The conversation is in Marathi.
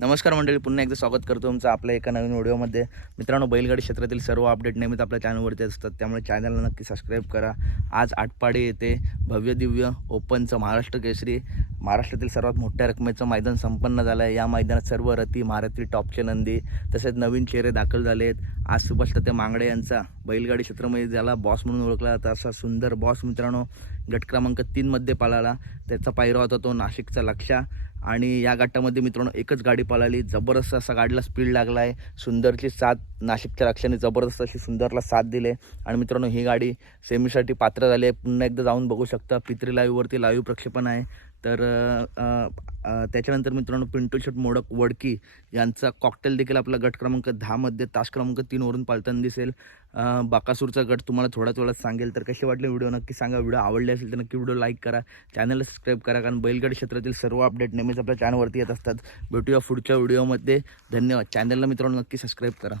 नमस्कार मंडळी पुन्हा एकदा स्वागत करतो तुमचं आपल्या एका नवीन व्हिडिओमध्ये. मित्रांनो बैलगाडी क्षेत्रातील सर्व अपडेट नेहमीच आपल्या चॅनलवरती असतात त्यामुळे चॅनलला नक्की सबस्क्राईब करा. आज आटपाडी येथे भव्य दिव्य ओपनचं महाराष्ट्र केसरी महाराष्ट्रातील सर्वात मोठ्या रकमेचं मैदान संपन्न झालं आहे. या मैदानात सर्व रथी महारथी टॉपचे नंदी तसेच नवीन चेहरे दाखल झाले आहेत. आज सुभाष तथे मांगडे यांचा बैलगाडी क्षेत्रामध्ये ज्याला बॉस म्हणून ओळखला जातो असा सुंदर बॉस मित्रांनो गट क्रमांक तीनमध्ये पळाला. त्याचा पायरा होता तो नाशिकचा लक्षा. आणि या गटामध्ये मित्रांनो एकच गाडी पळाली. जबरदस्त असा गाडीला स्पीड लागला आहे सुंदरची साथ नाशिकच्या रक्षाने जबरदस्त अशी सुंदरला साथ दिले. आणि मित्रांनो ही गाडी सेमीसाठी पात्र झाली आहे. पुन्हा एकदा जाऊन बघू शकता. पित्री लाईव्हवरती लाईव्ह प्रक्षेपण आहे. तर त्याच्यानंतर मित्रांनो पिंटू शेट मोडक वडकी यांचा कॉकटेल देखील आपला गट क्रमांक दहामध्ये तास क्रमांक तीनवरून पालताना दिसेल. बाकासूरचा गट तुम्हाला थोडा थोडा सांगेल. तर कसे वाटले व्हिडिओ? नक्की सांगा. व्हिडिओ आवडले असेल तर नक्की व्हिडिओ लाईक करा. चॅनलला सबस्क्राईब करा. कारण बैलगड क्षेत्रातील सर्व अपडेट नेहमीच आपल्या चॅनलवरती येत असतात. भेटूया पुढच्या व्हिडिओमध्ये धन्यवाद. चॅनलला मित्रांनो नक्की सबस्क्राईब करा.